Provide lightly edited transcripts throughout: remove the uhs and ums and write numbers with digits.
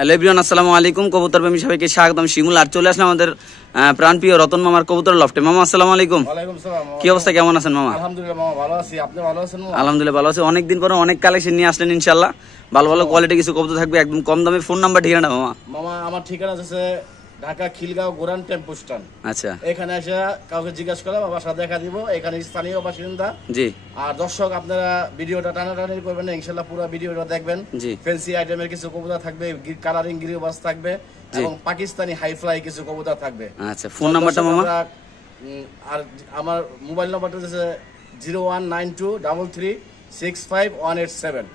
Hello everyone, আসসালামু আলাইকুম। কবুতর প্রেমী সবাইকে স্বাগতম। শিমুল আর চলে আসলাম আমাদের প্রাণপ্রিয় রতন মামার কবুতর লফটে। মামা আসসালামু আলাইকুম। ওয়ালাইকুম সালাম। কি অবস্থা, কেমন আছেন মামা? আলহামদুলিল্লাহ মামা ভালো আছি, আপনি ভালো আছেন মামা? আলহামদুলিল্লাহ ভালো আছি। অনেকদিন পরে অনেক কালেকশন নিয়ে আসলেন ইনশাআল্লাহ। ভালো ভালো কোয়ালিটি কিছু কবুতর থাকবে, একদম কম দামে। ফোন নাম্বার ঠিকানা মামা? মামা আমার ঠিকানা আছে ঢাকা খিলগাঁও গোরান টেম্পো স্ট্যান্ড। আচ্ছা, এখানে এসে কাউকে জিজ্ঞাসা করলে বাবার সাথে দেখা দিব। এখানে স্থানীয় বাসিন্দা। জি। আর দর্শক আপনারা ভিডিওটা টানাটানি করবেন না, ইনশাআল্লাহ পুরো ভিডিওটা দেখবেন। জি। ফ্যান্সি আইটেমের কিছু কবুতর থাকবে, কালারিং গিরিবাস থাকবে এবং পাকিস্তানি হাই ফ্লাই কিছু কবুতর থাকবে। আচ্ছা, ফোন নাম্বারটা মামা? আর আমার মোবাইল নাম্বারটা হচ্ছে 0192336518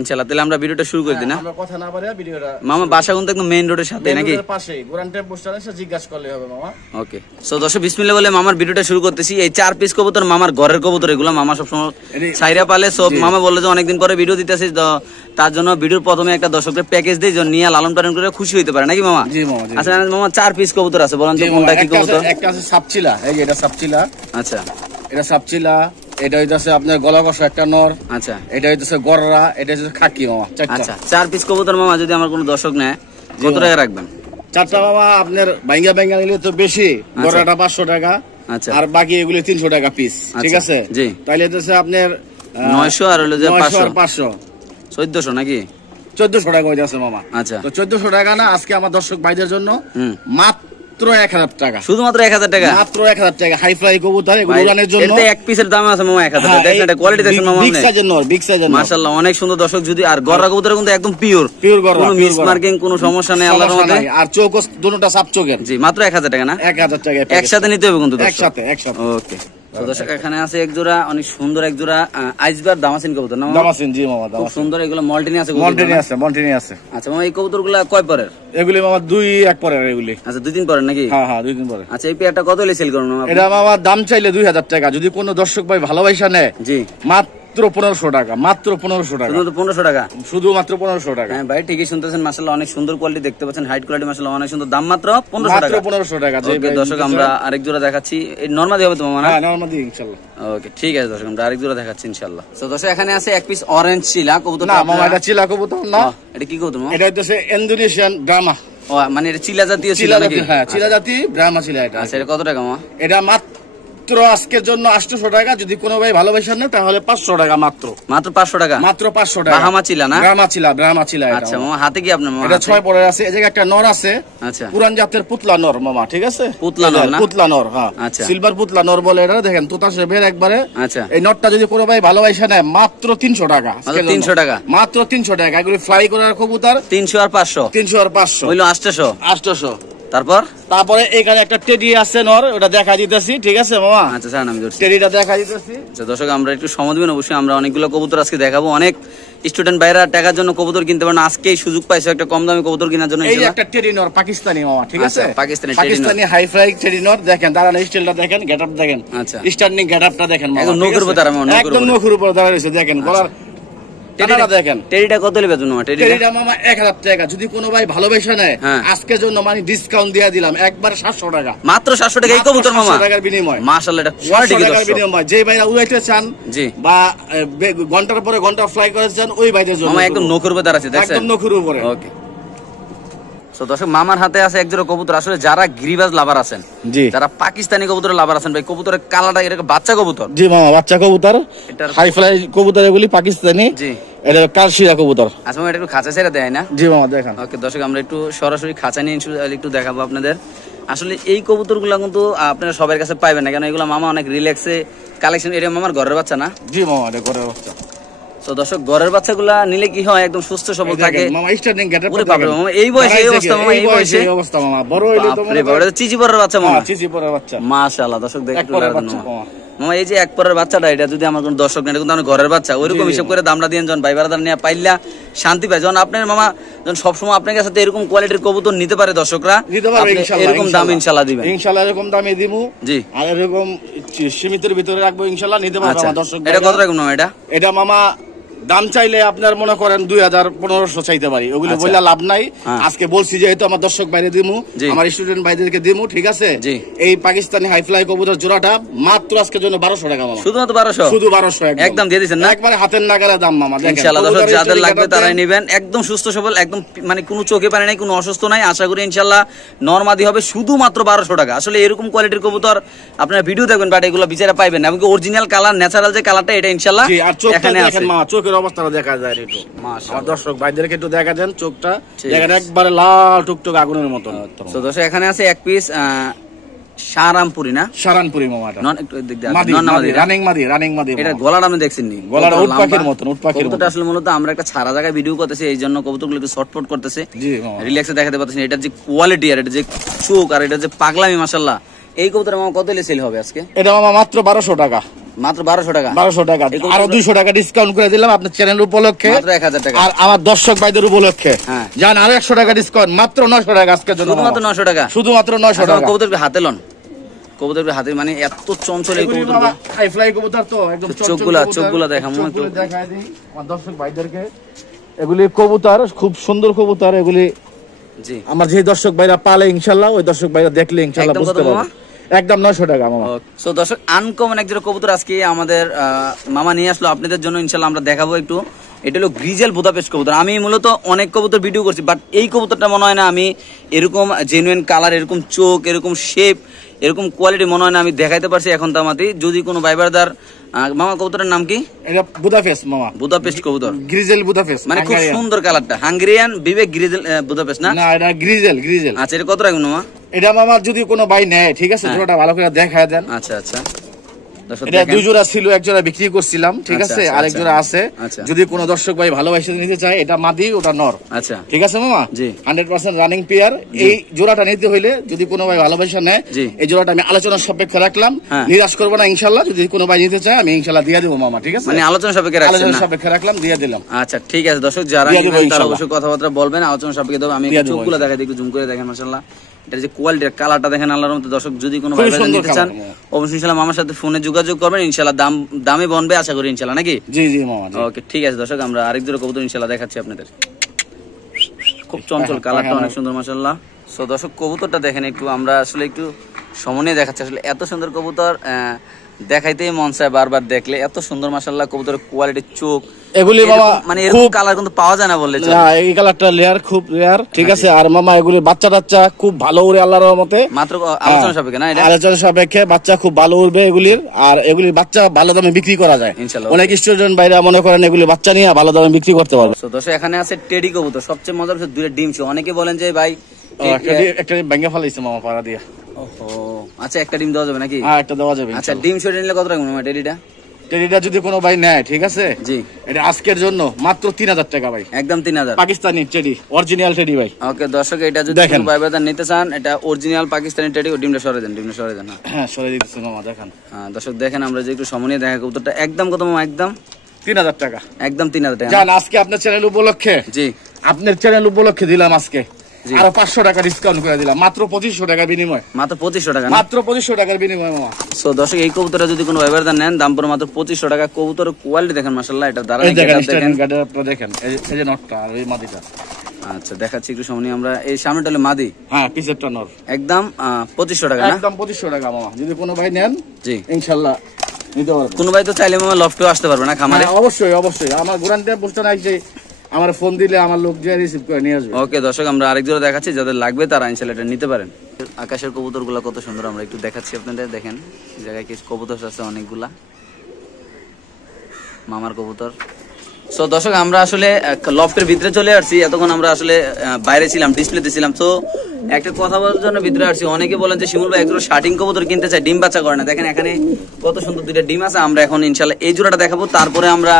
ইনশাআল্লাহ। তাহলে আমরা ভিডিওটা শুরু করে দিই না? আমরা কথা না বলে ভিডিওটা। মামা বাসা কিন্তু একদম মেইন রোডের সাথে নাকি? মেইন রোডের পাশেই গোরান টেম্পো স্ট্যান্ড, এসে জিজ্ঞাসা করলে হবে মামা। ওকে, সো দর্শক বিসমিল্লাহ বলে মামার ভিডিওটা শুরু করতেছি। এই 4 পিস কবুতর মামার ঘরের কবুতর, এগুলো মামা সবসময় সাইরা পালে। সব মামা বললো যে অনেকদিন পরে ভিডিও দিতেছিস, তার জন্য ভিডিওর প্রথমে একটা দর্শকের প্যাকেজ দেই, যেন নিয়ে লালন পালন করে খুশি হইতে পারে নাকি মামা? জি মামা। আচ্ছা মামা 4 পিস কবুতর আছে, বলেন তো কোনটা কি কবুতর? একটা আছে সাপচিলা, এই যে এটা সাপচিলা। আচ্ছা, এটা সাপচিলা, এটা হইতাছে আপনার গলা কষা একটা নর। আচ্ছা, এটা হইতাছে গররা, এটা হচ্ছে খাকি মামা। আচ্ছা 4 পিস কবুতর মামা যদি আমার কোনো দর্শক নেয় কত টাকা রাখবেন? চারটা মামা আপনার বাইঙ্গা বাইঙ্গা নিলে তো বেশি, গররাটা 500 টাকা। আচ্ছা, আর বাকি এগুলো 300 টাকা পিস, ঠিক আছে? জি। তাইলে হইতাছে আপনার 900 আর হলো যে 500 1400 নাকি? 1400 টাকা হইতাছে মামা। আচ্ছা, তো 1400 টাকা না, আজকে আমার দর্শক ভাইদের জন্য মাত্র 1000 টাকা। শুধুমাত্র 1000 টাকা? মাত্র 1000 টাকা। হাই ফ্লাই কবুতর এগুলো উড়ানের জন্য। এটা এক পিসের দাম আছে মামা 1000 টাকা। দেখেন এটা কোয়ালিটি দেখেন মামা, বিগ সাইজের নর, বিগ সাইজের নর। মাশাআল্লাহ অনেক সুন্দর দর্শক। যদি আর গররা কবুতর কিন্তু একদম পিওর গররা, কোনো মিস মার্কিং কোনো সমস্যা নেই আল্লাহর রহমতে। আর চোখ দুটোটা সাপ চোখের। জি, মাত্র 1000 টাকা না? 1000 টাকা একসাথে নিতে হবে কিন্তু একসাথে। ওকে, তো দর্শক এখানে আছে এক জোড়া অনেক সুন্দর, এক জোড়া আইসবার দামাসিন কবুতর না? দামাসিন, জি মামা। খুব সুন্দর, এগুলো মল্টিনি আছে। মন্টিনি আছে। আচ্ছা মামা, এই কবুতরগুলো কয় পরের? এগুলি মামা 2-1 পরের এগুলি। আচ্ছা 2-3 পরের নাকি? হ্যাঁ 2-3 পরের। আচ্ছা, এই পেয়ারটা কত হলে সেল করুন মামা? এটা মামা দাম চাইলে 2000 টাকা। যদি কোনো দর্শক ভাই ভালোবাসা নেয়, জি, মাত্র 1500 টাকা। মাত্র 1500 টাকা। শুধু 1500 টাকা? শুধুমাত্র 1500 টাকা। হ্যাঁ ভাই, ঠিকই শুনতেছেন। মাশাআল্লাহ অনেক সুন্দর কোয়ালিটি দেখতে পাচ্ছেন, হাইট কোয়ালিটি মাশাআল্লাহ অনেক সুন্দর। দাম মাত্র 1500 টাকা? মাত্র 1500 টাকা। ওকে দর্শক, আমরা আরেক জোড়া দেখাচ্ছি। এই নরমাদি হবে তো মামা না? হ্যাঁ নরমাদি ইনশাআল্লাহ। ওকে ঠিক আছে দর্শক, আমরা আরেক জোড়া দেখাচ্ছি ইনশাআল্লাহ। তো দর্শক এখানে আছে এক পিস অরেঞ্জ চিলা কবুতর। না মামা, এটা চিলা কবুতর না। এটা কি কবুতর মামা? এটা হচ্ছে ইন্দোনেশিয়ান ব্রাহ্মা। ও মানে এটা চিলা জাতীয় চিলা নাকি? হ্যাঁ চিলা জাতি ব্রাহ্মা চিলা এটা। আচ্ছা, এটা কত টাকা মামা? এটা মাত্র আজকের জন্য 800 টাকা। যদি কোনো ভাই ভালোবাসেন না তাহলে 500 টাকা মাত্র। মাত্র 500 টাকা? মাত্র 500 টাকা। ব্রাহ্মা চিলা না? ব্রাহ্মা চিলা। আচ্ছা মামা, হাতে কি আপনার মামা? এটা 6 পরে আছে। এই জায়গায় একটা নর আছে। আচ্ছা, পুরান জাতের পুতলা নর মামা, ঠিক আছে? পুতলা নর না? পুতলা নর, হ্যাঁ। আচ্ছা, সিলভার পুতলা নর বলে এটা। দেখেন তোতা শেপের একবারে। আচ্ছা, এই নরটা যদি কোনো ভাই ভালোবাসা নেয় মাত্র 300 টাকা। মাত্র 300 টাকা? মাত্র 300 টাকা। এগুলি ফ্লাই করার কবুতর। 300 আর 500? 300 আর 500 হইলো 800। তারপরে এখানে একটা টেডি আছে নর, ওটা দেখা দিতেছি, ঠিক আছে মামা? আচ্ছা স্যার, আমি ধরছি টেডিটা দেখা দিতেছি। আচ্ছা দর্শক, আমরা একটু সময় দিবেন অবশ্যই। আমরা অনেকগুলো কবুতর আজকে দেখাবো। অনেক স্টুডেন্ট ভাইরা টাকার জন্য কবুতর কিনতে পারেন, আজকে এই সুযোগ পাইছো একটা কম দামে কবুতর কেনার জন্য। এই যে একটা টেডি নর পাকিস্তানি মামা, ঠিক আছে? পাকিস্তানি হাই ফ্লাই টেডি নর। দেখেন দাঁড়ানো স্টাইলটা দেখেন, গেটআপ দেখেন। আচ্ছা, স্ট্যান্ডিং গেটআপটা দেখেন মামা। একদম নখের উপর দাঁড়ানো, একদম নখের উপর দাঁড়ায় আছে। দেখেন গলার টেডিটা দেখেন। টেডিটা কত নেবে তুমি? টেডিটা মামা 1000 টাকা। যদি কোনো ভাই ভালোবাসা নেয় আজকের জন্য মানে ডিসকাউন্ট দিয়ে দিলাম একবার 700 টাকা। মাত্র 700 টাকা এই কবুতর মামা? 700 টাকার বিনিময়। মাশাআল্লাহ, এটা কোয়ালিটি কি দর্শক? বিনিময় যে ভাইরা উড়াইতে চান, জি, বা ঘন্টার পরে ঘন্টা ফ্লাই করতে চান, ওই ভাইদের জন্য মামা একদম নখের উপর দাঁড়াচ্ছে, দেখছেন? একদম নখের উপরে। ওকে, তো দর্শক মামার হাতে আছে এক জোড়া কবুতর। আসলে যারা গিরিবাজ লাভার আছেন, জি, যারা পাকিস্তানি কবুতরের লাভার আছেন ভাই, কবুতরের কালারটা এরকম বাচ্চা কবুতর। জি মামা, বাচ্চা কবুতর, হাই ফ্লাই কবুতর এগুলি পাকিস্তানি। জি, এটা কালশিরা কবুতর। আচ্ছা মামা, এটা একটু খাঁচা ছেড়ে দেয় না? জি মামা দেখান। ওকে দর্শক, আমরা একটু সরাসরি খাঁচা নিয়ে একটু দেখাবো আপনাদের। আসলে এই কবুতরগুলো কিন্তু আপনারা সবার কাছে পাইবেন না, কেন এগুলো মামা অনেক রিল্যাক্সে কালেকশন। এটা মামার ঘরের বাচ্চা না? জি মামা, এটা ঘরের বাচ্চা। তো দর্শক, ঘরের বাচ্চাগুলা নিলে কি হয়, একদম সুস্থ সবল থাকে। মামা স্টার্টিং গেটআপ মামা এই বয়সে এই অবস্থা মামা? এই বয়সে এই অবস্থা মামা। বড় হইলে তো বাপরে বাপ, এটা চিচি পরের বাচ্চা মামা? চিচি পরের বাচ্চা। মাশাআল্লাহ দর্শক, দেখেন মামা মামা এই যে এক পরের বাচ্চাটা, এটা যদি আমার কোন দর্শক নেই, কিন্তু আমার ঘরের বাচ্চা, ওইরকম হিসাব করে দামটা দিয়ে যখন ভাই বারাদার নিয়ে পাইলা শান্তি পায়। যখন আপনার মামা যখন সবসময় আপনার কাছে এরকম কোয়ালিটির কবুতর নিতে পারে দর্শকরা, এরকম দাম ইনশাআল্লাহ দিবেন। ইনশাআল্লাহ এরকম দামে দিমু। জি, আর এরকম সীমিতের ভিতরে রাখবো ইনশাআল্লাহ, নিতে পারবে আমার দর্শক। এটা কত রাখুন মামা? এটা মামা দাম চাইলে আপনার মনে করেন 2000-1500 চাইতে পারি, ওগুলো বললে লাভ নাই। আজকে বলছি যেহেতু আমার দর্শক বাইরে দিমু, আমার স্টুডেন্ট ভাইদেরকে দিমু, ঠিক আছে। এই পাকিস্তানি হাই ফ্লাই কবুতর জোড়াটা মাত্র আজকের জন্য 1200 টাকা মামা, শুধুমাত্র 1200, শুধু 1200 একদম দিয়ে দিবেন না, একবারে হাতের নাগালে দাম মামা। দেখেন ইনশাআল্লাহ দর্শক যাদের লাগবে তারাই নেবেন, একদম সুস্থ সবল, একদম মানে কোনো চোখে পানি নাই, কোনো অসুস্থ নাই, আশা করি ইনশাআল্লাহ নরমাদি হবে শুধুমাত্র 1200 টাকা। আসলে এরকম কোয়ালিটির কবুতর আপনারা ভিডিও দেখবেন বাট এগুলো বিচারে পাইবেন না, এমনকি অরিজিনাল কালার ন্যাচারাল যে কালারটা এটা ইনশাআল্লাহ এখানে আছে। মামা চোখের অবস্থাটা দেখা যায় একটু, আমার দর্শক ভাইদেরকে একটু দেখা দেন, চোখটা দেখেন একবারে লাল টুকটুক আগুনের মতো। তো দর্শক এখানে আছে এক পিস শাহরামপুরি, না শাহরামপুরি মামা, নন একটু দিক দিয়ে রানিং মাদি। এটা গলাটা আমি দেখছেন নি, গলাটা উট পাখির মতন, উট পাখির মতন। আসলে মূলত আমরা একটা ছাড়া জায়গায় ভিডিও করতেছি, এই জন্য কবুতরগুলো একটু শর্টপট করতেছে, জি মামা রিল্যাক্সে দেখাতে পারতেছি। এটার যে কোয়ালিটি আর এটা যে চোখ আর এটা যে পাগলামি, মাশাআল্লাহ। এই কবুতর মামা কত সেল হবে আজকে? এটা মামা মাত্র 1200 টাকা, মাত্র 1200 টাকা, 1200 টাকা। আরো 200 টাকা ডিসকাউন্ট করে দিলাম আপনার চ্যানেল উপলক্ষে, মাত্র 1000 টাকা। আর আমার দর্শক ভাইদের উপলক্ষে জান আরো 100 টাকা ডিসকাউন্ট, মাত্র 900 টাকা আজকের জন্য, শুধুমাত্র 900 টাকা, শুধুমাত্র 900 টাকা। কবুতরকে হাতে লন, কবুতরের হাতে মানে এত চঞ্চল এই কবুতর, হাই ফ্লাই কবুতর তো একদম চোখগুলা দেখামু একটু, দেখায় দিই আমার দর্শক ভাইদেরকে। এগুলি কবুতর খুব সুন্দর কবুতর, এগুলি জি আমার যে দর্শক ভাইরা পালে ইনশাআল্লাহ, ওই দর্শক ভাইরা দেখলে ইনশাআল্লাহ বুঝতে পারবে। একদম 900 টাকা মামা। সো দর্শক আনকমন এক জোড়া কবুতর আজকে আমাদের মামা নিয়ে আসলো আপনাদের জন্য, ইনশাআল্লাহ আমরা দেখাবো একটু। এটা হলো গ্রিজেল বুদাপেস্ট কবুতর। আমি মূলত অনেক কবুতর ভিডিও করছি, বাট এই কবুতরটা মনে হয় না আমি এরকম জেনুইন কালার, এরকম চোখ, এরকম শেপ, এরকম কোয়ালিটি মনে হয় না আমি দেখাইতে পারছি এখন তামাতি। যদি কোনো ভাইবারদার মামা কবুতরের নাম কি? এটা বুদাপেস্ট মামা, বুদাপেস্ট কবুতর, গ্রিজেল বুদাপেস্ট, মানে খুব সুন্দর কালারটা, হাঙ্গেরিয়ান বিবেক গ্রিজেল বুদাপেস্ট, না না এটা গ্রিজেল। আচ্ছা এটা কত রাখবেন মামা? এটা মামা যদি কোনো ভাই নেয়, ঠিক আছে, জোড়াটা ভালো করে দেখায় দেন। আচ্ছা আচ্ছা, এটা 2 জোড়া ছিল, 1 জোড়া বিক্রি করছিলাম, ঠিক আছে, আরেক জোড়া আছে। যদি কোনো দর্শক ভাই ভালোবাসে নিতে চায়, এটা মাদি ওটা নর, আচ্ছা ঠিক আছে মামা, জি 100% রানিং পেয়ার। এই জোড়াটা নিতে হইলে যদি কোনো ভাই ভালোবাসা নেয়, এই জোড়াটা আমি আলোচনার সাপেক্ষে রাখলাম, নিরাশ করবো না ইনশাআল্লাহ। যদি কোনো ভাই নিতে চায় আমি ইনশাআল্লাহ দিয়ে দেবো মামা, ঠিক আছে, মানে আলোচনা সাপেক্ষে রাখলাম, দিয়ে দিলাম। আচ্ছা ঠিক আছে দর্শক, যারা নেবেন তারা অবশ্যই কথাবার্তা বলবেন, আলোচনা সাপেক্ষে দেবো। আমি চোখগুলো দেখাই দিই, একটু জুম করে দেখেন, মাশাআল্লাহ এটা যে কোয়ালিটি কালারটা দেখেন আল্লাহর রহমতে। দর্শক যদি কোনো ভাই নিতে চান অবশ্যই ইনশাআল্লাহ মামার সাথে ফোনে যোগাযোগ করবেন, ইনশাআল্লাহ দামে বনবে আশা করি ইনশাআল্লাহ, নাকি? জি জি মামা। ওকে ঠিক আছে দর্শক, আমরা আরেক জোড়া কবুতর ইনশাআল্লাহ দেখাচ্ছি আপনাদের। খুব চঞ্চল, কালারটা অনেক সুন্দর মাশাআল্লাহ। সো দর্শক কবুতরটা দেখেন একটু, আমরা আসলে একটু সমন্বয়ে দেখাচ্ছি। আসলে এত সুন্দর কবুতর দেখাইতেই মন চায় বারবার দেখলে, এত সুন্দর মাশাআল্লাহ কবুতরের কোয়ালিটি, চোখ, এগুলি মামা মানে এরকম কালার কিন্তু পাওয়া যায় না বললে চলে। না এই কালারটা লেয়ার খুব রেয়ার, ঠিক আছে। আর মামা এগুলি বাচ্চা খুব ভালো উড়ে আল্লাহর রহমতে, মাত্র আলোচনা সাপেক্ষে, না এটা আলোচনা সাপেক্ষে বাচ্চা খুব ভালো উড়বে এগুলির। আর এগুলির বাচ্চা ভালো দামে বিক্রি করা যায় ইনশাআল্লাহ। অনেক স্টুডেন্ট বাইরে মনে করেন এগুলি বাচ্চা নিয়ে ভালো দামে বিক্রি করতে পারবে। তো দর্শক এখানে আছে টেডি কবুতর, সবচেয়ে মজার হচ্ছে দুইটা ডিম ছিল। অনেকে বলেন যে ভাই একটা ভেঙে ফেলাইছে মামা পাড়া দিয়া। ওহো আচ্ছা, একটা ডিম দেওয়া যাবে নাকি? হ্যাঁ একটা দেওয়া যাবে। আচ্ছা ডিম সেটা নিলে কত রাখবেন মামা টেডিটা? টেডিটা যদি কোনো ভাই নেয়, ঠিক আছে, জি এটা আজকের জন্য মাত্র 3000 টাকা ভাই, একদম 3000, পাকিস্তানি টেডি, অরিজিনাল টেডি ভাই। ওকে দর্শক, এটা যদি কোনো ভাই ব্রাদার নিতে চান, এটা অরিজিনাল পাকিস্তানি টেডি। ডিমটা সরে দেন, হ্যাঁ সরে দিতেছি মামা, দেখেন। হ্যাঁ দর্শক দেখেন, আমরা যে একটু সময় দেখা কবুতরটা একদম কত মামা? একদম 3000 টাকা, একদম 3000 টাকা। জান আজকে আপনার চ্যানেল উপলক্ষে, জি আপনার চ্যানেল উপলক্ষে দিলাম আজকে আরো 500 টাকা ডিসকাউন্ট করে দিলাম, মাত্র 2500 টাকার বিনিময়, মাত্র 2500 টাকা, মাত্র 2500 টাকার বিনিময় মামা। সো দর্শক এই কবুতরটা যদি কোনো ভাইবারদার নেন, দাম পড়ে মাত্র 2500 টাকা। কবুতরের কোয়ালিটি দেখেন মাশাআল্লাহ, এটা দাঁড়ানো দেখেন, এই যে নটটা আর এই মাদিটা। আচ্ছা দেখাচ্ছি একটু সামনে, আমরা এই সামনেটা হলো মাদি, হ্যাঁ পিছেরটা নর। একদম 2500 টাকা, না একদম 2500 টাকা মামা। যদি কোনো ভাই নেন, জি ইনশাআল্লাহ নিতে পারবেন। কোনো ভাই তো চাইলে মামা লফটেও আসতে পারবে না খামারে? অবশ্যই অবশ্যই, আমার গ্যারান্টি পোস্ট নাই যে আমার ফোন দিলে আমার লোক যে রিসিভ করে নিয়ে আসবে। ওকে দর্শক, আমরা আরেক জোড়া দেখাচ্ছি, যাদের লাগবে তারা ইনশাআল্লাহ এটা নিতে পারেন। আকাশের কবুতরগুলো কত সুন্দর, আমরা একটু দেখাচ্ছি আপনাদের। দেখেন জায়গায় কিছু কবুতর আছে অনেকগুলা, মামার কবুতর। সো দর্শক আমরা আসলে লফটের ভিতরে চলে আসছি, এতক্ষণ আমরা আসলে বাইরে ছিলাম, ডিসপ্লেতে ছিলাম। তো একটা কথা বলার জন্য ভিতরে আসছি। অনেকে বলেন যে শিমুল ভাই একজন শার্টিং কবুতর কিনতে চাই, ডিম বাচ্চা করে না। দেখেন এখানে কত সুন্দর দুইটা ডিম আছে। আমরা এখন ইনশাআল্লাহ এই জোড়াটা দেখাবো, তারপরে আমরা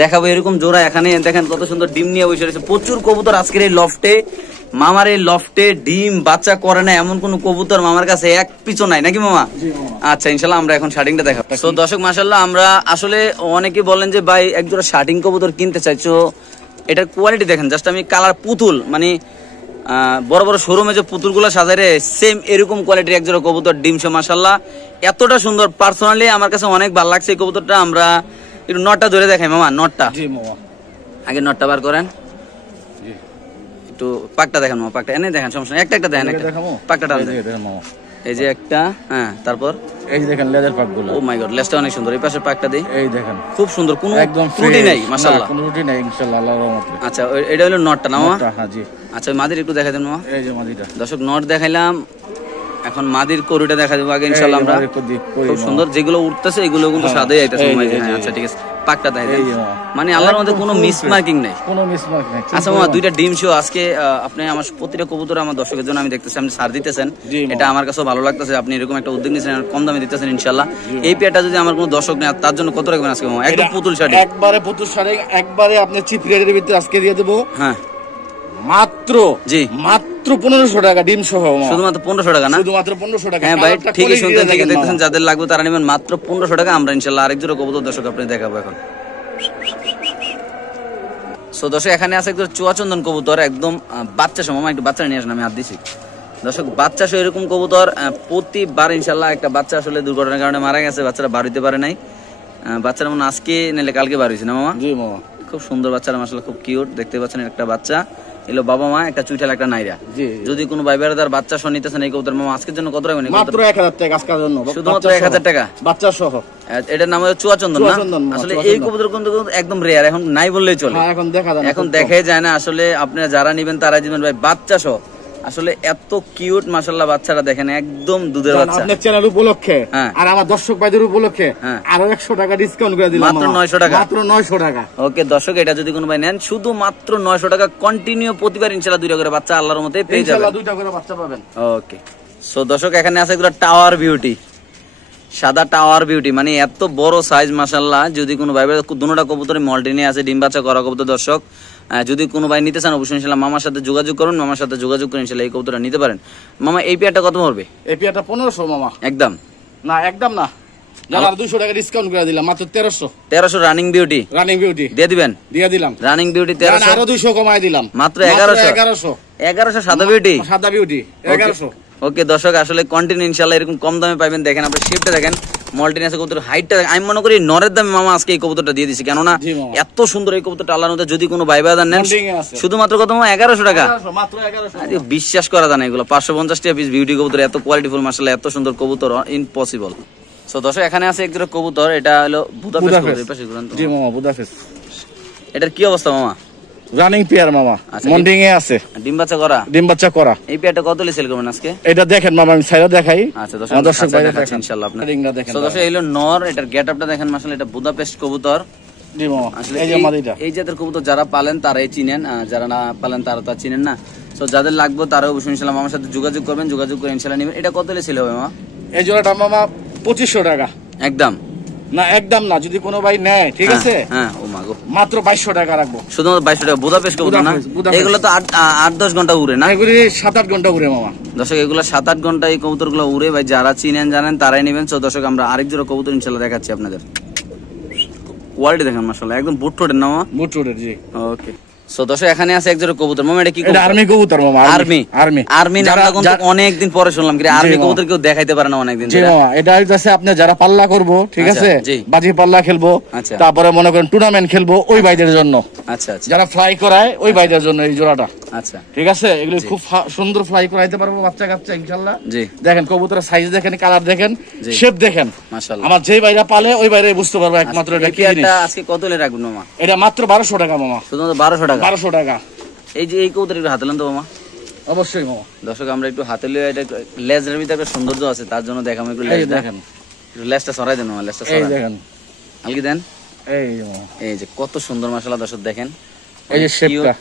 দেখাবো এরকম জোড়া। এখানে দেখেন কত সুন্দর ডিম নিয়ে বসে রয়েছে, প্রচুর কবুতর আজকের এই লফটে। মামার এই লফটে ডিম বাচ্চা করে না এমন কোন কবুতর মামার কাছে এক পিছু নাই, নাকি মামা? আচ্ছা ইনশাআল্লাহ আমরা এখন শার্টিংটা দেখাবো। তো দর্শক মাশাআল্লাহ, আমরা আসলে অনেকে বলেন যে ভাই এক জোড়া শার্টিং কবুতর কিনতে চাইছো, এটার কোয়ালিটি দেখেন, জাস্ট আমি কালার পুতুল, মানে বড় বড় শোরুমে যে পুতুল গুলো সাজায় রে, সেম এরকম কোয়ালিটির এক জোড়া কবুতর ডিমশো মাশাআল্লাহ, এতটা সুন্দর। পার্সোনালি আমার কাছে অনেক ভালো লাগছে এই কবুতরটা। আমরা একটু নটটা ধরে দেখাই মামা, নটটা জি মামা, আগে নটটা বার করেন, জি একটু পাকটা দেখেন মামা, পাকটা এনে দেখেন, সমস্যা নেই, একটা একটা দেখেন, একটা দেখাবো, পাকটা টান এই দেন। যে দেখেন মামা, এই যে একটা, হ্যাঁ তারপর এই যে দেখেন লেজার পাকগুলো, ও মাই গড লেজটা অনেক সুন্দর, এই পাশে পাকটা দেই, এই দেখেন খুব সুন্দর, কোনো একদম ত্রুটি নাই মাশাআল্লাহ। কোনো ত্রুটি নাই ইনশাআল্লাহ আল্লাহর রহমতে। আচ্ছা এটা হলো নটটা না মামা? হ্যাঁ জি। আচ্ছা ওই মাদির একটু দেখাই দেন মামা। এই যে মাদিটা, দর্শক নট দেখাইলাম, এখন মাদির করিটা দেখা দেবো আগে ইনশাআল্লাহ আমরা। খুব সুন্দর, যেগুলো উঠতেছে এগুলো কিন্তু সাদে আইতাছে। আচ্ছা ঠিক আছে, পাকটা দেখাই দেন, মানে আল্লাহর মধ্যে কোনো মিস মার্কিং নাই, কোনো মিসমার্ক নাই। আচ্ছা মামা দুইটা ডিম শো আজকে আপনি আমার প্রতিটা কবুতর আমার দর্শকের জন্য আমি দেখতেছি আপনি ছাড় দিতেছেন, এটা আমার কাছেও ভালো লাগতেছে, আপনি এরকম একটা উদ্যোগ নিয়েছেন, কম দামে দিতেছেন ইনশাআল্লাহ। এই পেয়ারটা যদি আমার কোনো দর্শক নেয় তার জন্য কত রাখবেন আজকে মামা? একদম পুতুল শাড়ি, একবারে পুতুল শাড়ি, একবারে আপনি চিপ রেটের ভিতরে আজকে দিয়ে দেবো হ্যাঁ মাত্র, জি মাত্র 1500 টাকা ডিম সহ, শুধুমাত্র 1500 টাকা না? শুধুমাত্র 1500 টাকা। হ্যাঁ ভাই ঠিকই শুনতেন, ঠিকই দেখতেছেন, যাদের লাগবে তারা নেবেন মাত্র 1500 টাকা। আমরা ইনশাআল্লাহ আরেক জোড়া কবুতর দর্শক আপনি দেখাবো এখন। সো দর্শক এখানে আছে একদম চুয়াচন্দন কবুতর, একদম বাচ্চা সহ, মামা একটু বাচ্চা নিয়ে আসেন, আমি হাত দিছি। দর্শক বাচ্চা সহ এরকম কবুতর প্রতিবার ইনশাআল্লাহ, একটা বাচ্চা আসলে দুর্ঘটনার কারণে মারা গেছে, বাচ্চারা বার হইতে পারে নাই, বাচ্চারা মনে আজকে নিলে কালকে বার হয়েছে না মামা? জি মামা, খুব সুন্দর বাচ্চারা মাশাআল্লাহ, খুব কিউট দেখতে পাচ্ছেন, একটা বাচ্চা এলো, বাবা মা একটা চুইঠাল একটা নাইরা। যদি কোনো ভাই বেড়াদার বাচ্চা সহ নিতেছেন এই কবুতর মামা আজকের জন্য কত রাখবেন? মাত্র 1000 টাকা আজকের জন্য, শুধুমাত্র 1000 টাকা বাচ্চা সহ। এটার নাম হচ্ছে চুয়াচন্দন না? আসলে এই কবুতর কিন্তু একদম রেয়ার, এখন নাই বললেই চলে, এখন দেখা যায় না, এখন দেখাই যায় না। আসলে আপনারা যারা নিবেন তারাই দিবেন ভাই, বাচ্চা সহ আসলে এত কিউট মাশাআল্লাহ, বাচ্চারা দেখেন একদম দুধের বাচ্চা। আপনার চ্যানেল উপলক্ষে আর আমার দর্শক ভাইদের উপলক্ষে আরো 100 টাকা ডিসকাউন্ট করে দিলাম, মাত্র 900 টাকা, মাত্র 900 টাকা। ওকে দর্শক এটা যদি কোনো ভাই নেন শুধু মাত্র 900 টাকা, কন্টিনিউ প্রতিবার ইনশাআল্লাহ দুইটা করে বাচ্চা আল্লাহর মতে পেয়ে যাবেন, ইনশাআল্লাহ দুইটা করে বাচ্চা পাবেন। ওকে সো দর্শক এখানে আছে একটা টাওয়ার বিউটি, সাদা টাওয়ার বিউটি, মানে এত বড় সাইজ মাশাআল্লাহ। যদি কোনো ভাই দুটোটা কবুতরে মল্টিনে আছে, ডিম বাচ্চা করা কবুতর দর্শক, যদি কোনো ভাই নিতে চান অবশ্যই ইনশাআল্লাহ মামার সাথে যোগাযোগ করুন, মামার সাথে যোগাযোগ করে ইনশাআল্লাহ এই কবুতরটা নিতে পারেন। মামা এই পেয়ারটা কত পড়বে? এই পেয়ারটা 1500 মামা, একদম না একদম না, জানার 200 টাকা ডিসকাউন্ট করে দিলাম, মাত্র 1300। 1300 রানিং বিউটি, রানিং বিউটি দিয়ে দিবেন, দিয়ে দিলাম, রানিং বিউটি 1300, আরো 200 কমায় দিলাম, মাত্র 1100 সাদা বিউটি, সাদা বিউটি 1100। ওকে দর্শক আসলে কন্টিনিউ ইনশাআল্লাহ এরকম কম দামে পাবেন। দেখেন আপনি শেপটা দেখেন, মল্টিনেসের কবুতর হাইটটা, আমি মনে করি নরের দামে মামা আজকে এই কবুতরটা দিয়ে দিছি, কেননা এত সুন্দর এই কবুতরটা আল্লাহর মধ্যে। যদি কোনো ভাই বাজার নেন শুধুমাত্র কত মামা? 1100 টাকা, মাত্র 1100। আরে বিশ্বাস করা যায় না, এগুলো 550 টাকা পিস বিউটি কবুতর, এত কোয়ালিটিফুল মাশাআল্লাহ, এত সুন্দর কবুতর ইম্পসিবল। সো দর্শক এখানে আছে একজোড়া কবুতর, এটা হলো বুদাপেস্ট কবুতর, এই পাশে ঘুরান তো। জি মামা বুদাপেস্ট, এটার কি অবস্থা মামা? রানিং পেয়ার মামা, মন্ডিং এ আছে, ডিম বাচ্চা করা, ডিম বাচ্চা করা। এই পেয়ারটা কত লে সেল করবেন আজকে? এটা দেখেন মামা, আমি সাইডে দেখাই। আচ্ছা দর্শক দেখেন ইনশাআল্লাহ আপনারা রিংটা দেখেন। সো দর্শক এইলো নর, এটার গেটআপটা দেখেন মাশাআল্লাহ, এটা বুদাপেস্ট কবুতর। জি মামা, আসলে এই যে মাদিটা, এই জাতের কবুতর যারা পালেন তারাই চিনেন, যারা না পালেন তারা তো চিনেন না। সো যাদের লাগবে তারা অবশ্যই ইনশাআল্লাহ আমার সাথে যোগাযোগ করবেন, যোগাযোগ করে ইনশাআল্লাহ নেবেন। এটা কত লে সেল হবে মামা? এই জোড়াটা মামা 2500 টাকা, একদম না একদম না, যদি কোনো ভাই নেয় ঠিক আছে, হ্যাঁ ও মাগো মাত্র 2200 টাকা রাখবো, শুধুমাত্র 2200 টাকা। বুদাপেস্ট কবুতর না? এগুলো তো 8-10 ঘন্টা উড়ে না? এগুলি 7-8 ঘন্টা উড়ে মামা। দর্শক এগুলো 7-8 ঘন্টা এই কবুতরগুলো উড়ে, ভাই যারা চিনেন জানেন তারাই নেবেন। সো দর্শক আমরা আরেক জোড়া কবুতর ইনশাআল্লাহ দেখাচ্ছি আপনাদের। কোয়ালিটি দেখেন মাশাআল্লাহ, একদম বুট ঠোঁটের না মামা? বুট ঠোঁটের, জি। ওকে সো দর্শক এখানে আছে এক জোড়া কবুতর, মামা এটা কি কবুতর? এটা আর্মি কবুতর মামা, আর্মি, আর্মি নামটা কিন্তু অনেকদিন পরে শুনলাম, কি আর্মি কবুতর কেউ দেখাইতে পারে না অনেকদিন ধরে। জি মামা, এটা হচ্ছে আপনি যারা পাল্লা করব ঠিক আছে, বাজি পাল্লা খেলবো, তারপরে মনে করেন টুর্নামেন্ট খেলবো, ওই ভাইদের জন্য। আচ্ছা আচ্ছা, যারা ফ্লাই করায় ওই ভাইদের জন্য এই জোড়াটা। আচ্ছা ঠিক আছে, এগুলো খুব সুন্দর ফ্লাই করাইতে পারবো বাচ্চা কাচ্চা ইনশাআল্লাহ। জি দেখেন কবুতরের সাইজ দেখেন, কালার দেখেন, শেপ দেখেন মাশাআল্লাহ। আমার যেই ভাইরা পালে ওই ভাইরাই বুঝতে পারবে একমাত্র এটা কি জিনিস। এটা আজকে কত লে রাখবেন মামা? এটা মাত্র 1200 টাকা মামা, শুধুমাত্র 1200 টাকা, 1200 টাকা। এই যে এই কবুতর একটু হাতে নেন তো মামা। অবশ্যই মামা। দর্শক আমরা একটু হাতে লিয়ে, এটা লেজের ভিতরে একটা সৌন্দর্য আছে, তার জন্য দেখাম একটু লেজ দেখেন, একটু লেজটা সরাই দেন মামা, লেজটা সরাই দেখেন, আলগি দেন। এই মামা, এই যে কত সুন্দর মাশাআল্লাহ দর্শক দেখেন, এই যে শেপটা,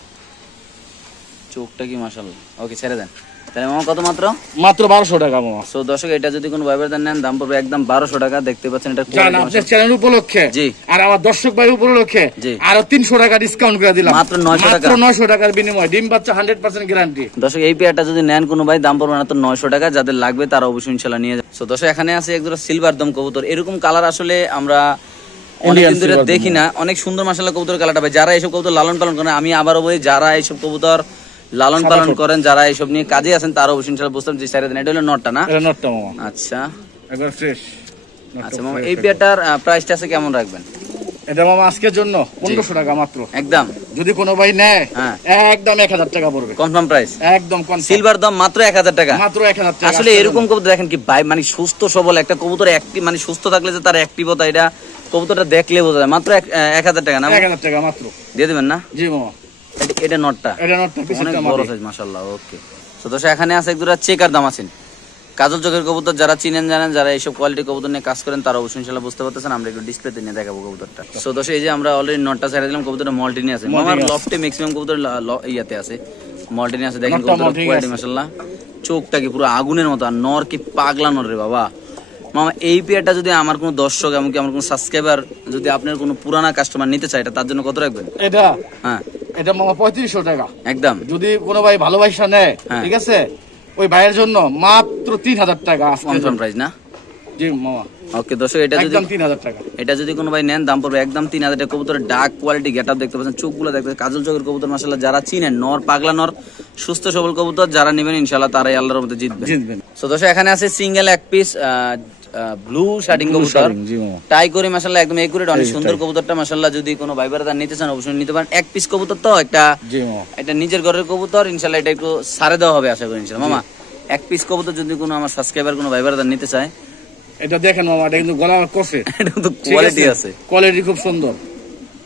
চোখটা কি মাশাআল্লাহ। ওকে ছেড়ে দেন তাহলে মামা, কত মাত্র? মাত্র 1200 টাকা মামা। সো দর্শক এটা যদি কোনো ভাইবার নেন দাম পড়বে একদম 1200 টাকা। দেখতে পাচ্ছেন এটা আপনার চ্যানেল উপলক্ষে, জি, আর আমার দর্শক ভাই উপলক্ষে আরো 300 টাকা ডিসকাউন্ট করে দিলাম, মাত্র 900 টাকা, মাত্র 900 টাকার বিনিময়ে ডিম বাচ্চা 100% গ্যারান্টি। দর্শক এই পেয়ারটা যদি নেন কোনো ভাই দাম পড়বে মাত্র 900 টাকা, যাদের লাগবে তারা অবশ্যই ইনশাআল্লাহ নিয়ে যাবে। সো দর্শক এখানে আছে একজোড়া সিলভার দম কবুতর, এরকম কালার আসলে আমরা অনেকদিন ধরে দেখি না, অনেক সুন্দর মাশাআল্লাহ কবুতর কালারটা ভাই। যারা এইসব কবুতর লালন পালন করেন, আমি আবারও বলি যারা এইসব কবুতর লালন পালন করেন, যারা এইসব নিয়ে কাজে আছেন তারা অবশ্যই ইনশাআল্লাহ বুঝতাম যে সাইরে দেন। এটা হলো নটটা না? এটা নটটা মামা। আচ্ছা একবার ফ্রেশ। আচ্ছা মামা এই পেয়ারটার প্রাইসটা আছে কেমন রাখবেন? এটা মামা আজকের জন্য 1500 টাকা মাত্র একদম। যদি কোনো ভাই নেয় হ্যাঁ একদম 1000 টাকা পড়বে, কনফার্ম প্রাইস, একদম কনফার্ম। সিলভার দাম মাত্র 1000 টাকা, মাত্র 1000 টাকা। আসলে এরকম কবুতর দেখেন কি ভাই, মানে সুস্থ সবল একটা কবুতর, একটি মানে সুস্থ থাকলে যে তার অ্যাক্টিভতা, এটা কবুতরটা দেখলে বোঝা যায়। মাত্র 1000 টাকা না? 1000 টাকা মাত্র দিয়ে দিবেন না? জি মামা। এটা নটটা, এটা নটটা অনেক বড় সাইজ মাশাআল্লাহ। ওকে, তো দর্শক এখানে আছে এক দুটা চেকার দাম আছেন, কাজল চোখের কবুতর। যারা চিনেন জানেন, যারা এইসব কোয়ালিটি কবুতর নিয়ে কাজ করেন তারা অবশ্যই ইনশাআল্লাহ বুঝতে পারতেছেন। আমরা একটু ডিসপ্লেতে নিয়ে দেখাবো কবুতরটা। সো দর্শক এই যে আমরা অলরেডি নটটা ছেড়ে দিলাম, কবুতরটা মল্টিনি আছে। আমার লফটে ম্যাক্সিমাম কবুতর ইয়াতে আছে, মল্টিনি আছে। দেখেন কবুতরের কোয়ালিটি মাশাআল্লাহ, চোখটা কি পুরো আগুনের মতো, আর নর কি পাগলা নর রে বাবা। মামা এই পেয়ারটা যদি আমার কোনো দর্শক, এমনকি আমার কোনো সাবস্ক্রাইবার, যদি আপনার কোনো পুরানা কাস্টমার নিতে চায়, এটা তার জন্য কত রাখবেন? এটা হ্যাঁ এটা মামা 3500 টাকা একদম। যদি কোনো ভাই ভালোবাসা নেয়, ঠিক আছে, ওই ভাইয়ের জন্য মাত্র 3000 টাকা কনফার্ম প্রাইস না? জি মামা। ওকে দর্শক, এটা যদি একদম 3000 টাকা, এটা যদি কোনো ভাই নেন দাম পড়বে একদম 3000 টাকা। কবুতরের ডার্ক কোয়ালিটি, গেটআপ দেখতে পাচ্ছেন, চোখগুলো দেখতে পাচ্ছেন, কাজল চোখের কবুতর মাশাআল্লাহ। যারা চিনেন নর পাগলা নর, সুস্থ সবল কবুতর যারা নেবেন ইনশাআল্লাহ তারাই আল্লাহর মধ্যে জিতবেন। সো দর্শক এখানে আছে সিঙ্গেল এক পিস ব্লু শার্টিং কবুতর, টাই করে মাশাআল্লাহ একদম একুরেট, অনেক সুন্দর কবুতরটা মাশাআল্লাহ। যদি কোনো ভাই ব্রাদার নিতে চান অবশ্যই নিতে পারেন। এক পিস কবুতর তো একটা, এটা নিজের ঘরের কবুতর ইনশাআল্লাহ, এটা একটু সারে দেওয়া হবে আশা করি ইনশাআল্লাহ। মামা এক পিস কবুতর যদি কোনো আমার সাবস্ক্রাইবার কোনো ভাই ব্রাদার নিতে চায়, এটা দেখেন মামা, এটা কিন্তু গলা কষে, এটা কিন্তু কোয়ালিটি আছে, কোয়ালিটি খুব সুন্দর।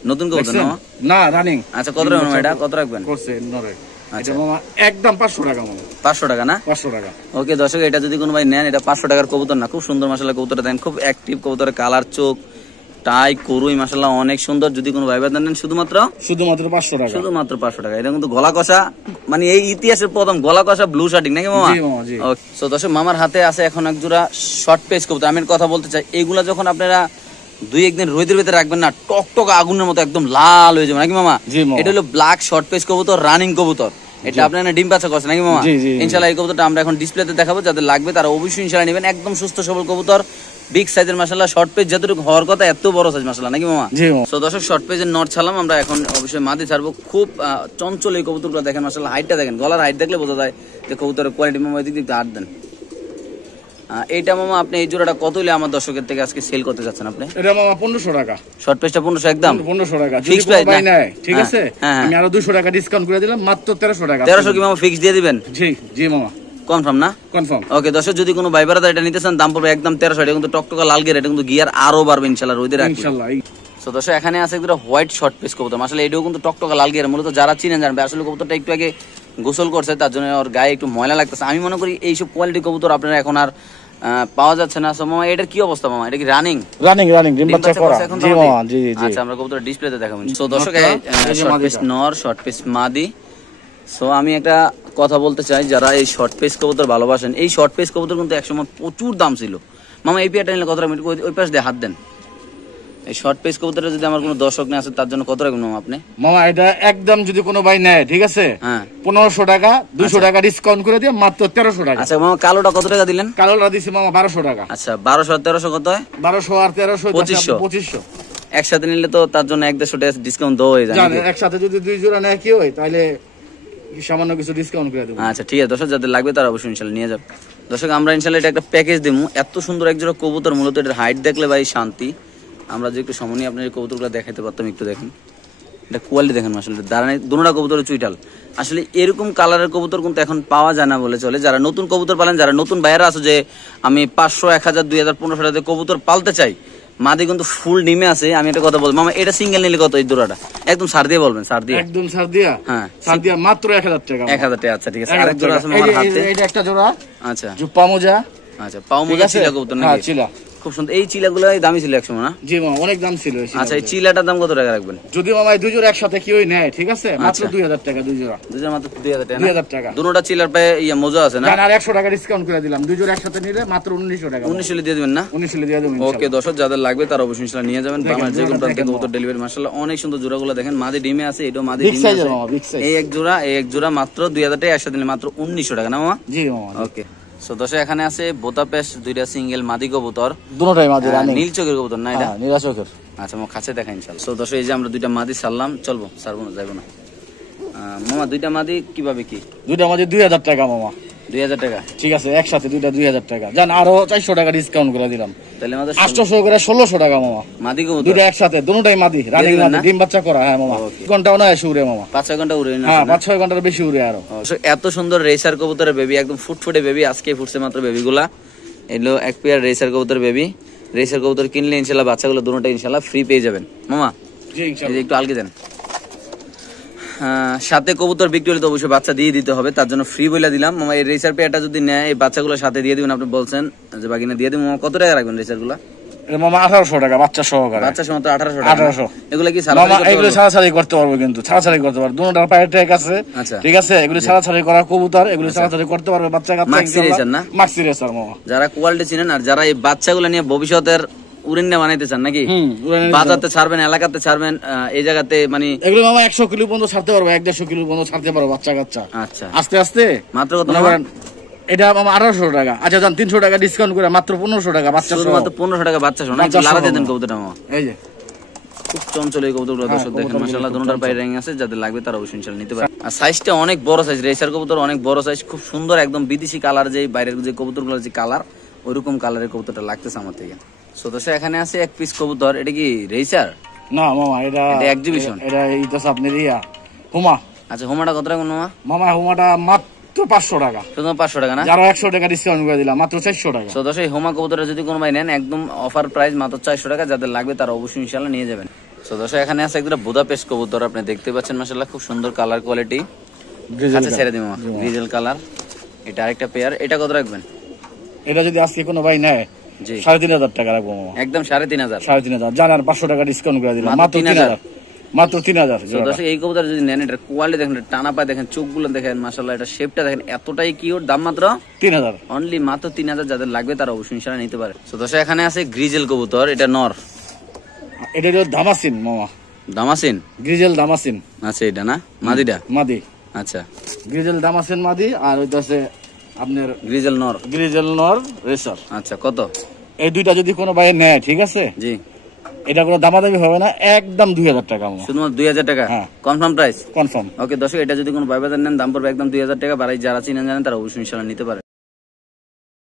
নতুন কবুতর না? না রানিং। আচ্ছা কত রাখবেন এটা, কত রাখবেন? করছে নরে। আচ্ছা মামা একদম 500 টাকা মামা। 500 টাকা না? 500 টাকা। ওকে দর্শক, এটা যদি কোনো ভাই নেন, এটা 500 টাকার কবুতর না, খুব সুন্দর মাশাআল্লাহ কবুতরটা দেখেন, খুব অ্যাক্টিভ কবুতরের কালার, চোখ, টাই, করুই মাশাআল্লাহ অনেক সুন্দর। যদি কোনো ভাই নেন শুধুমাত্র 500 টাকা, শুধুমাত্র 500 টাকা। এটা কিন্তু গলা কষা, মানে এই ইতিহাসের প্রথম গলা কষা ব্লু শার্টিং নাকি মামা? জি মামা জি। ওকে, সো দর্শক মামার হাতে আছে এখন এক জোড়া শর্ট পেস কবুতর। আমি কথা বলতে চাই, এগুলা যখন আপনারা 2-1 দিন রোদের ভিতরে রাখবেন না, টকটক আগুনের মতো একদম লাল হয়ে যাবে নাকি মামা? এটা হলো ব্ল্যাক শর্ট পেস কবুতর, রানিং কবুতর। এটা আপনারা ডিম বাচ্চা করছে নাকি মামা? ইনশাআল্লাহ এই কবুতরটা আমরা এখন ডিসপ্লেতে দেখাবো, যাদের লাগবে তারা অবশ্যই ইনশাআল্লাহ নেবেন। একদম সুস্থ সবল কবুতর, বিগ সাইজের মাশাআল্লাহ, শর্ট পেজ যতটুকু হওয়ার কথা এত বড় সাইজ মাশাআল্লাহ নাকি মামা? সো দর্শক শর্ট পেজের নট ছাড়লাম, আমরা এখন অবশ্যই মাদি ছাড়বো। খুব চঞ্চল এই কবুতরগুলো দেখেন মাশাআল্লাহ, হাইটটা দেখেন, গলার হাইট দেখলে বোঝা যায় যে কবুতরের কোয়ালিটি। মামা দিক দিক হাত দেন। এইটা মামা আপনি এই জোড়াটা কত হলে আমার দর্শকের থেকে আজকে সেল করতে যাচ্ছেন আপনি? এটা মামা 1500 টাকা। শর্ট পেজটা 1500 একদম 1500 টাকা। যদি কোনো ভাই নেয়, ঠিক আছে, আমি আরো 200 টাকা ডিসকাউন্ট করে দিলাম, মাত্র 1300 টাকা। 1300 কি মামা ফিক্স দিয়ে দিবেন? জি জি মামা। কনফার্ম না? কনফার্ম। ওকে দর্শক, যদি কোনো ভাই ব্রাদার এটা নিতে চান দাম পড়বে একদম 1300। এটা কিন্তু টকটকা লাল গিয়ার, এটা কিন্তু গিয়ার আরো বাড়বে ইনশাআল্লাহ রোদের আগে ইনশাআল্লাহ। সো দর্শক এখানে আছে একটা হোয়াইট শর্ট পেস কবুতর, আসলে এটাও কিন্তু টকটকা লাল গিয়ার। মূলত যারা চিনেন জানবে, আসলে কবুতরটা একটু আগে গোসল করছে, তার জন্য ওর গায়ে একটু ময়লা লাগতেছে। আমি মনে করি এইসব কোয়ালিটি কবুতর আপনারা এখন আর পাওয়া যাচ্ছে না। সো মামা এটার কি অবস্থা মামা? এটা কি রানিং? রানিং ডিম বাচ্চা করা। জি মামা জি জি। আচ্ছা আমরা কবুতর ডিসপ্লেতে দেখাবো। সো দর্শক শর্ট পেস নর, শর্ট পেস মাদি। সো আমি একটা কথা বলতে চাই, যারা এই শর্ট পেস কবুতর ভালোবাসেন, এই শর্ট পেস কবুতর কিন্তু একসময় প্রচুর দাম ছিল। মামা এই পেয়ারটা নিলে কত রাখবেন? ওই পাশ দিয়ে হাত দেন। এই শর্ট পেস কবুতরটা যদি আমার কোনো দর্শক নিয়ে আসে তার জন্য কত রাখবেন মামা আপনি? মামা এটা একদম যদি কোনো ভাই নেয়, ঠিক আছে, 1500 টাকা, 200 টাকা ডিসকাউন্ট করে দিয়ে মাত্র 1300 টাকা। আচ্ছা মামা কালোটা কত টাকা দিলেন? কালোটা দিছি মামা 1200 টাকা। আচ্ছা 1200 আর 1300 কত হয়? 1200 আর 1300 2500। একসাথে নিলে তো তার জন্য 150 টাকা ডিসকাউন্ট দেওয়া হয়ে যায়। একসাথে যদি 2 জোড়া নেয় কি হয়, তাহলে সামান্য কিছু ডিসকাউন্ট করে দেব। আচ্ছা ঠিক আছে দর্শক, যাদের লাগবে তারা অবশ্যই ইনশাআল্লাহ নিয়ে যাবে। দর্শক আমরা ইনশাআল্লাহ এটা একটা প্যাকেজ দেবো। এত সুন্দর এক জোড়া কবুতর, মূলত এটার হাইট দেখলে ভাই শান্তি। আমরা যে একটু সময় আপনার এই কবুতরগুলো দেখাতে পারতাম, একটু দেখেন এটা কোয়ালিটি দেখেন মাশাআল্লাহ, দাঁড়ানো দুটোটা কবুতরের চুইটাল। আসলে এরকম কালারের কবুতর কিন্তু এখন পাওয়া যায় না বলে চলে। যারা নতুন কবুতর পালেন, যারা নতুন বাইরে আছে যে আমি 500, 1000, 2000, 1500 টাকা কবুতর পালতে চাই, মাদি কিন্তু ফুল ডিমে আছে। আমি একটা কথা বলবো মামা, এটা সিঙ্গেল নিলে কত এই জোড়াটা? একদম ছাড় দিয়ে বলবেন। ছাড় দিয়ে একদম ছাড় দিয়া? হ্যাঁ ছাড় দিয়া মাত্র 1000 টাকা। 1000 টাকা। আচ্ছা ঠিক আছে, আরেক জোড়া আছে আমার হাতে। এটা একটা জোড়া। আচ্ছা জুপা মোজা। আচ্ছা পাও মোজা চিলা কবুতর নাকি? হ্যাঁ চিলা। খুব সুন্দর। এই চিলাগুলাই দামি ছিল একসময় না? জি মামা অনেক দাম ছিল। আচ্ছা এই চিলাটার দাম কত টাকা রাখবেন? যদি মামা এই দুই জোড়া একসাথে কেউই নেয়, ঠিক আছে, মাত্র 2000 টাকা। দুই জোড়া মাত্র 2000 টাকা। 2000 টাকা। দুটোটা চিলার পায়ে মোজা আছে না? আর 100 টাকা ডিসকাউন্ট করে দিলাম। দুই জোড়া একসাথে নিলে মাত্র 1900 টাকা। 1900 দিয়ে দিবেন না? 1900 দিয়ে দেব। ওকে দর্শক, যাদের লাগবে তারা অবশ্যই ইনশাআল্লাহ নিয়ে যাবেন। বাংলাদেশ যে কোনো প্রান্তে কবুতর ডেলিভারি মাশাআল্লাহ অনেক সুন্দর জোড়াগুলো দেখেন। মাদি ডিমে আছে, এটাও মাদি ডিমে আছে। এই এক জোড়া মাত্র 2000 টাকা, একসাথে নিলে মাত্র 1900 টাকা না মামা? জি মামা। ওকে সো দর্শক এখানে আছে বোতাপেস্ট দুইটা সিঙ্গেল মাদি কবুতর, দুটোটাই মাদি রানী, নীল চোখের কবুতর না? এটা নীল চোখের। আচ্ছা মামা কাছে দেখা ইনশাআল্লাহ। সো দর্শক এই যে আমরা দুইটা মাদি ছাড়লাম, চলবো ছাড়বো না যাইবো না মামা। দুইটা মাদি কিভাবে কি? দুইটা মাদি 2000 টাকা মামা। 2000 টাকা। ঠিক আছে, একসাথে দুইটা 2000 টাকা। জান আরো 400 টাকা ডিসকাউন্ট করে দিলাম, তাহলে আমাদের 800 করে 1600 টাকা মামা। মাদি কবুতর দুইটা একসাথে, দুটোটাই মাদি, রানিং মাদি, ডিম বাচ্চা করা। হ্যাঁ মামা, ঘন্টাও না এসে উড়ে মামা, 5-6 ঘন্টা উড়ে না? হ্যাঁ 5-6 ঘন্টার বেশি উড়ে আরো। এত সুন্দর রেসার কবুতরের বেবি, একদম ফুটফুটে বেবি, আজকে ফুটছে মাত্র বেবিগুলা। এগুলো এক পেয়ার রেসার কবুতর বেবি। রেসার কবুতর কিনলে ইনশাল্লাহ বাচ্চাগুলো দুটোটা ইনশাল্লাহ ফ্রি পেয়ে যাবেন মামা। জি এই ইনশাআল্লাহ। যে একটু আলগে দেন। সাথে কবুতর বিক্রি হলে তো অবশ্যই বাচ্চা দিয়ে দিতে হবে, তার জন্য ফ্রি বলে দিলাম মামা। এই রেসার পেয়ারটা যদি নেয় এই বাচ্চাগুলো সাথে দিয়ে দিবেন, আপনি বলছেন যে বাগিনা দিয়ে দিবেন মামা। কত টাকা রাখবেন রেসার গুলা? এটা মামা 1800 টাকা বাচ্চা সহকারে। বাচ্চা সময় তো 1800 টাকা। 1800। এগুলা কি মামা এগুলো ছাড়াছাড়ি করতে পারবো, কিন্তু ছাড়াছাড়ি করতে পারবো, দুটোটার পায়ে ট্যাগ আছে। আচ্ছা ঠিক আছে, এগুলো ছাড়াছাড়ি করা কবুতর, এগুলো ছাড়াছাড়ি করতে পারবে বাচ্চা কাচ্চা। মাক্সি রেসার না? মাক্সি রেসার মামা। যারা কোয়ালিটি চিনেন আর যারা এই বাচ্চাগুলো নিয়ে ভবিষ্যতের উড়িন্না বানাইতে চান নাকি, বাজারতে ছাড়বেন, এলাকাতে ছাড়বেন, এই জায়গাতে মানে এগুলো মামা 100 কিলো পর্যন্ত ছাড়তে পারবো, 1-150 কিলো পর্যন্ত ছাড়তে পারবো বাচ্চা কাচ্চা। আচ্ছা আস্তে আস্তে। মাত্র কত? এটা মামা 1800 টাকা। আচ্ছা জান 300 টাকা ডিসকাউন্ট করে মাত্র 1500 টাকা বাচ্চা সহ। মাত্র 1500 টাকা বাচ্চা শোনা। লারা দিয়ে দেন কবুতরটা মামা। এই যে খুব চঞ্চল এই কবুতরগুলো দর্শক দেখেন মাশাআল্লাহ, দুটোটার পায়ে র্যাং আছে, যাদের লাগবে তারা অবশ্যই ইনশাআল্লাহ নিতে পারে। আর সাইজটা অনেক বড় সাইজ, রেসার কবুতর অনেক বড় সাইজ, খুব সুন্দর একদম বিদেশি কালার, যে বাইরের যে কবুতরগুলোর যে কালার ওইরকম কালারের কবুতরটা লাগতেছে আমার থেকে। সো দর্শক এখানে আছে এক পিস কবুতর, এটা কি রেসার না মামা, এটা এক্সিবিশন, এটা এই তো আপনার ইয়া হুমা। আচ্ছা হোমাটা কত টাকা মামা? মামা হুমাটা মাত্র 500 টাকা। শুধু 500 টাকা না? যারা 100 টাকা ডিসকাউন্ট করে দিলাম, মাত্র 400 টাকা। সো দর্শক এই হোমা কবুতরটা যদি কোনো ভাই নেন একদম অফার প্রাইস মাত্র 400 টাকা, যাদের লাগবে তারা অবশ্যই ইনশাআল্লাহ নিয়ে যাবেন। সো দর্শক এখানে আছে একটা বুদাপেস্ট কবুতর, আপনি দেখতে পাচ্ছেন মাশাআল্লাহ খুব সুন্দর কালার কোয়ালিটি। আচ্ছা ছেড়ে দিই মামা, গ্রিজেল কালার। এটা আরেকটা পেয়ার, এটা কত রাখবেন? এটা যদি আজকে কোনো ভাই নেয় জি 3500 টাকা রাখবো মামা, একদম 3500। 3500 জানার 500 টাকা ডিসকাউন্ট করে দিলাম, মাত্র 3000। মাত্র 3000। তো দর্শক এই কবুতর যদি নেন, এটা কোয়ালিটি দেখেন, টানা পায় দেখেন, চোখগুলো দেখেন মাশাআল্লাহ, এটা শেপটা দেখেন এতটাই কিউট, দাম মাত্র 3000 অনলি, মাত্র 3000। যাদের লাগবে তারা অবশ্যই ইনশাআল্লাহ নিতে পারে। তো দর্শক এখানে আছে গ্রিজেল কবুতর, এটা নর। এটা হলো দামাসিন মামা, দামাসিন গ্রিজেল দামাসিন। আচ্ছা এটা না মাদিটা? মাদি। আচ্ছা গ্রিজেল দামাসিন মাদি, আর ওইটা আছে আপনার গ্রিজেল নর। গ্রিজেল নর রেসার। আচ্ছা কত? এই দুইটা যদি কোনো ভাই নেয়, ঠিক আছে, জি এটা কোনো দামাদামি হবে না, একদম 2000 টাকা মামা, শুধুমাত্র 2000 টাকা হ্যাঁ। Confirm price? কনফার্ম। ওকে দর্শক, এটা যদি কোনো ভাই বাজার নেন দাম পড়বে একদম 2000 টাকা। যারা চিনেন জানেন তারা অবশ্যই ইনশাআল্লাহ নিতে পারে।